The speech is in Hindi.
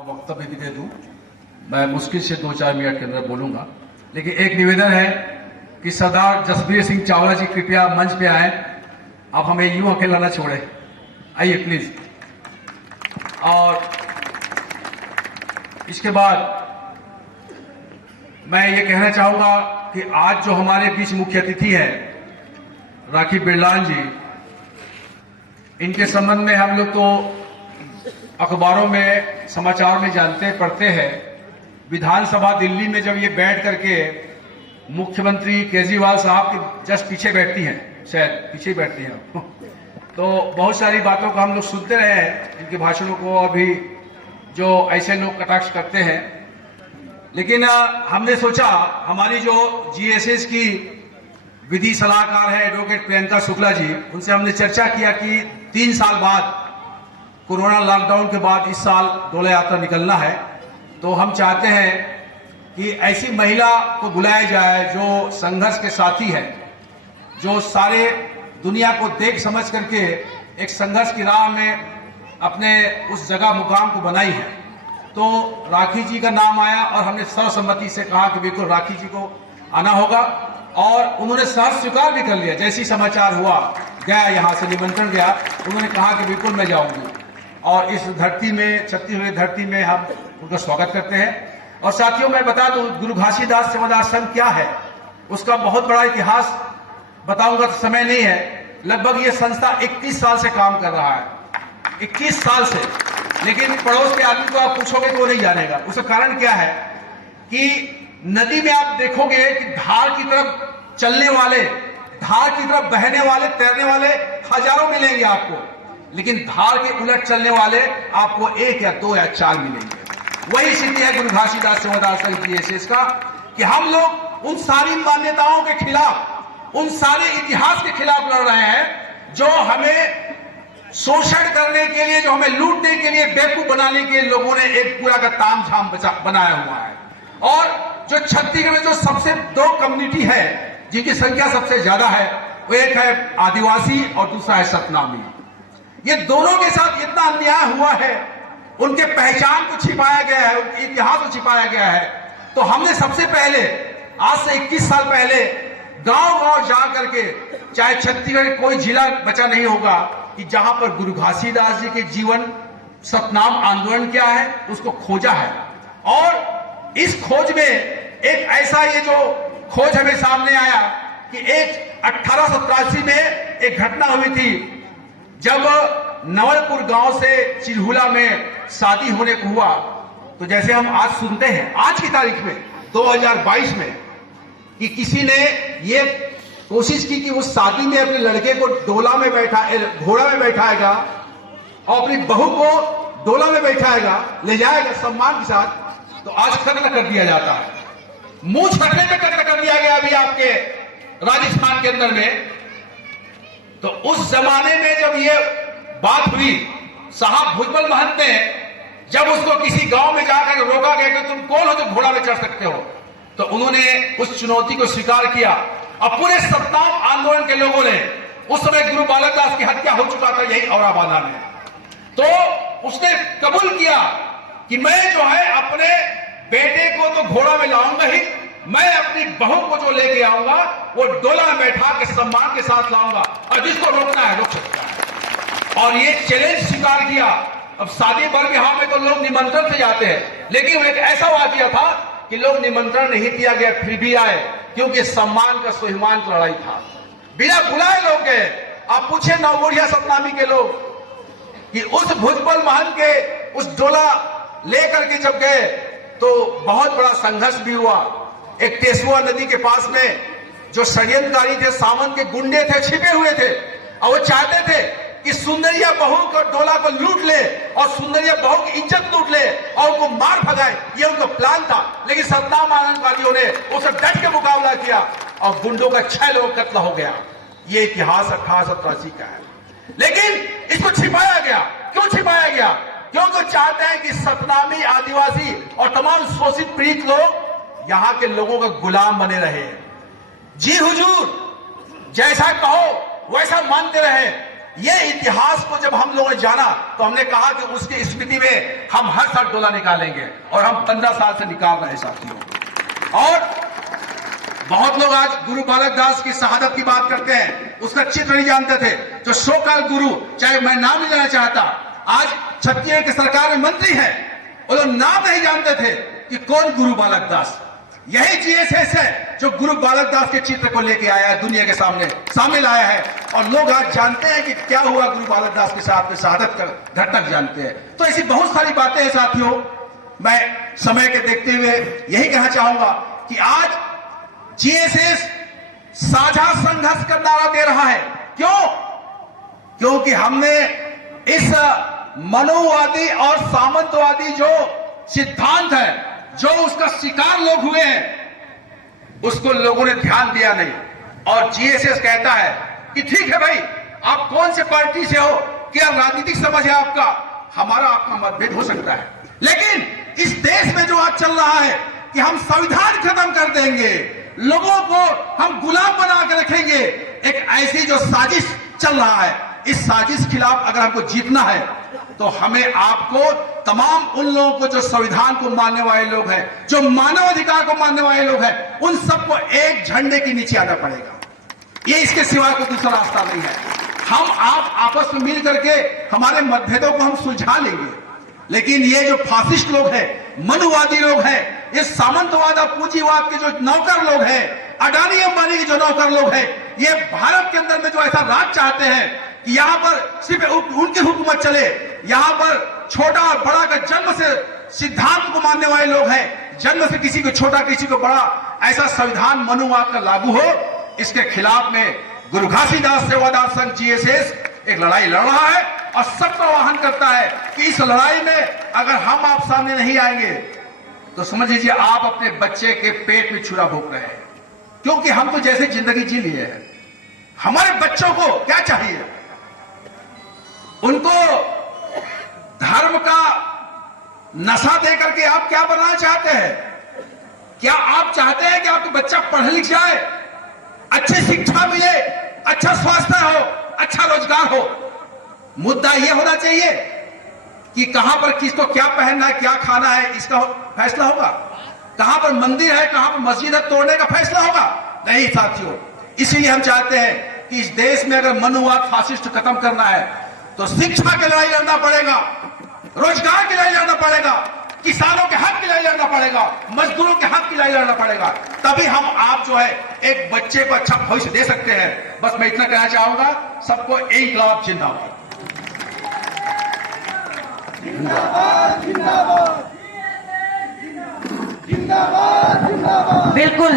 वक्तव्य भी दे दूं। मैं मुश्किल से 2-4 मिनट के अंदर बोलूंगा, लेकिन एक निवेदन है कि सरदार जसबीर सिंह चावला जी कृपया मंच पे आए। आप हमें यूं अकेला ना छोड़े, आइए प्लीज। और इसके बाद मैं ये कहना चाहूंगा कि आज जो हमारे बीच मुख्य अतिथि हैं राखी बिरलान जी, इनके संबंध में हम लोग तो अखबारों में समाचार में जानते पढ़ते हैं। विधानसभा दिल्ली में जब ये बैठ करके मुख्यमंत्री केजरीवाल साहब के जस्ट पीछे बैठती हैं, शायद पीछे बैठती हैं, तो बहुत सारी बातों को हम लोग सुनते रहे हैं, इनके भाषणों को। अभी जो ऐसे लोग कटाक्ष करते हैं, लेकिन हमने सोचा हमारी जो जीएसएस की विधि सलाहकार है एडवोकेट प्रियंका शुक्ला जी, उनसे हमने चर्चा किया कि 3 साल बाद कोरोना लॉकडाउन के बाद इस साल डोला यात्रा निकलना है, तो हम चाहते हैं कि ऐसी महिला को बुलाया जाए जो संघर्ष के साथी है, जो सारे दुनिया को देख समझ करके एक संघर्ष की राह में अपने उस जगह मुकाम को बनाई है। तो राखी जी का नाम आया और हमने सर्वसम्मति से कहा कि बिल्कुल राखी जी को आना होगा, और उन्होंने सहज स्वीकार भी कर लिया। जैसी समाचार हुआ, गया यहां से निमंत्रण गया, उन्होंने कहा कि बिल्कुल मैं जाऊंगी। और इस धरती में, छत्तीसगढ़ धरती में हम उनका स्वागत करते हैं। और साथियों, मैं बता दूं गुरु घासीदास सेवादार संघ क्या है, उसका बहुत बड़ा इतिहास बताऊंगा तो समय नहीं है। लगभग ये संस्था 21 साल से काम कर रहा है, 21 साल से। लेकिन पड़ोस के आदमी को आप पूछोगे तो वो नहीं जानेगा। उसका कारण क्या है कि नदी में आप देखोगे कि धार की तरफ चलने वाले, धार की तरफ बहने वाले, तैरने वाले हजारों मिलेंगे आपको, लेकिन धार के उलट चलने वाले आपको 1 या 2 या 4 मिलेंगे। वही स्थिति है गुरु घासीदास सेवादार संघ जीएसएस का, कि हम लोग उन सारी मान्यताओं के खिलाफ, उन सारे इतिहास के खिलाफ लड़ रहे हैं जो हमें शोषण करने के लिए, जो हमें लूटने के लिए, बेवकूफ बनाने के लिए लोगों ने एक पूरा का तामझाम बनाया हुआ है। और जो छत्तीसगढ़ में जो सबसे 2 कम्युनिटी है जिनकी संख्या सबसे ज्यादा है, वो एक है आदिवासी और दूसरा है सतनामी। ये दोनों के साथ इतना अन्याय हुआ है, उनके पहचान को छिपाया गया है, उनके इतिहास को छिपाया गया है। तो हमने सबसे पहले, आज से 21 साल पहले, गांव-गांव जा करके, चाहे छत्तीसगढ़ कोई जिला बचा नहीं होगा कि जहां पर गुरु घासीदास जी के जीवन, सतनाम आंदोलन क्या है, उसको खोजा है। और इस खोज में एक ऐसा, ये जो खोज हमें सामने आया कि एक 1883 में एक घटना हुई थी, जब नवलपुर गांव से चिल्हुला में शादी होने को हुआ। तो जैसे हम आज सुनते हैं, आज की तारीख में 2022 में, कि किसी ने ये कोशिश की कि उस शादी में अपने लड़के को डोला में घोड़ा में बैठाएगा और अपनी बहू को डोला में बैठाएगा, ले जाएगा सम्मान के साथ। तो आज कत्ल कर दिया जाता है, मुंह छकने पे कत्ल कर दिया गया अभी आपके राजस्थान के अंदर में। तो उस जमाने में जब ये बात हुई, साहब भुजबल महंत ने जब उसको किसी गांव में जाकर रोका गया कि तुम कौन हो जो घोड़ा में चढ़ सकते हो, तो उन्होंने उस चुनौती को स्वीकार किया। और पूरे सतनाम आंदोलन के लोगों ने, उस समय गुरु बालक दास की हत्या हो चुका था यही औराबादा में, तो उसने कबूल किया कि मैं जो है अपने बेटे को तो घोड़ा में लाऊंगा ही, मैं अपनी बहू को जो लेके आऊंगा वो डोला में बैठा के सम्मान के साथ लाऊंगा, और जिसको रोकना है रोक सकता है। और ये चैलेंज स्वीकार किया। अब शादी बरगाह में तो लोग निमंत्रण से जाते हैं, लेकिन एक ऐसा वाकया था कि लोग निमंत्रण नहीं दिया गया फिर भी आए, क्योंकि सम्मान का स्वाभिमान की लड़ाई था। बिना बुलाए लोग गए। आप पूछे नवगढ़िया सतनामी के लोग कि उस भुजबल महंत के उस डोला लेकर के जब गए तो बहुत बड़ा संघर्ष भी हुआ। एक तेसुआ नदी के पास में जो षड्यंत्रकारी थे, सामंत के गुंडे थे, छिपे हुए थे, और वो चाहते थे कि सुंदरिया बहू को डोला को लूट ले और सुंदरिया बहू की इज्जत लूट ले और उनको मार भगाए, ये उनका प्लान था। लेकिन सतनाम आंदोलनकारियों ने उसे डट के मुकाबला किया और गुंडों का 6 लोग कत्ल हो गया। ये इतिहास 1883 का है, लेकिन इसको छिपाया गया। क्यों छिपाया गया? क्योंकि चाहते हैं कि सतनामी, आदिवासी और तमाम शोषित पीड़ित लोग यहां के लोगों का गुलाम बने रहे। जी हुजूर, जैसा कहो वैसा मानते रहे। ये इतिहास को जब हम लोगों ने जाना तो हमने कहा कि उसकी स्मृति में हम हर साल डोला निकालेंगे, और हम 15 साल से निकाल रहे हैं साथियों। और बहुत लोग आज गुरु बालक दास की शहादत की बात करते हैं, उसका चित्र नहीं जानते थे। जो सोकाल गुरु, चाहे मैं नाम नहीं लेना चाहता, आज छत्तीसगढ़ की सरकार में मंत्री है, वो लोग नाम नहीं जानते थे कि कौन गुरु बालक दास। यही जीएसएस है जो गुरु बालक दास के चित्र को लेके आया है, दुनिया के सामने लाया है, और लोग आज जानते हैं कि क्या हुआ गुरु बालक दास के साथ में, शहादत का घटना जानते हैं। तो ऐसी बहुत सारी बातें हैं साथियों। मैं समय के देखते हुए यही कहना चाहूंगा कि आज जीएसएस साझा संघर्ष का नारा दे रहा है। क्यों? क्योंकि हमने इस मनोवादी और सामंतवादी जो सिद्धांत है, जो उसका शिकार लोग हुए हैं, उसको लोगों ने ध्यान दिया नहीं। और जीएसएस कहता है कि ठीक है भाई, आप कौन से पार्टी से हो, क्या राजनीतिक समझ है आपका, हमारा आपका मतभेद हो सकता है, लेकिन इस देश में जो आज चल रहा है कि हम संविधान खत्म कर देंगे, लोगों को हम गुलाम बना के रखेंगे, एक ऐसी जो साजिश चल रहा है, इस साजिश के खिलाफ अगर हमको जीतना है तो हमें आपको, तमाम उन लोगों को जो संविधान को मानने वाले लोग हैं, जो मानवाधिकार को मानने वाले लोग हैं, उन सबको एक झंडे के नीचे आना पड़ेगा। ये इसके सिवा कोई दूसरा रास्ता नहीं है। हम आप आपस में मिल करके हमारे मतभेदों को हम सुलझा लेंगे, लेकिन ये जो फासिस्ट लोग हैं, मनुवादी लोग हैं, ये सामंतवाद और पूंजीवाद के जो नौकर लोग हैं, अडानी अंबानी के जो नौकर लोग हैं, ये भारत के अंदर में जो ऐसा राज चाहते हैं कि यहां पर सिर्फ उनकी हुकूमत चले, यहां पर छोटा और बड़ा का जन्म से सिद्धांत को मानने वाले लोग हैं, जन्म से किसी को छोटा किसी को बड़ा, ऐसा संविधान मनुवाद का लागू हो, इसके खिलाफ में गुरु घासीदास सेवादार संघ जीएसएस एक लड़ाई लड़ रहा है और सबका आह्वान करता है कि इस लड़ाई में अगर हम आप सामने नहीं आएंगे तो समझ लीजिए आप अपने बच्चे के पेट में छुरा भोग रहे हैं। क्योंकि हम तो जैसे जिंदगी जी लिए हैं, हमारे बच्चों को क्या चाहिए? उनको धर्म का नशा देकर के आप क्या बनाना चाहते हैं? क्या आप चाहते हैं कि आपका बच्चा पढ़ लिख जाए, अच्छी शिक्षा मिले, अच्छा स्वास्थ्य हो, अच्छा रोजगार हो? मुद्दा यह होना चाहिए कि कहां पर किसको क्या पहनना है, क्या खाना है, इसका फैसला होगा? कहां पर मंदिर है, कहां पर मस्जिद है, तोड़ने का फैसला होगा? नहीं साथियों, इसलिए हम चाहते हैं कि इस देश में अगर मनुवाद फासिस्ट खत्म करना है तो शिक्षा की लड़ाई लड़ना पड़ेगा, रोजगार की लड़ाई लड़ना पड़ेगा, किसानों के हक की लड़ाई लड़ना पड़ेगा, मजदूरों के हक की लड़ाई लड़ना पड़ेगा। तभी हम आप जो है एक बच्चे को अच्छा भविष्य दे सकते हैं। बस मैं इतना कहना चाहूंगा, सबको इंकलाब जिंदाबाद। जिंदाबाद जिंदाबाद जिंदाबाद जिंदाबाद। बिल्कुल।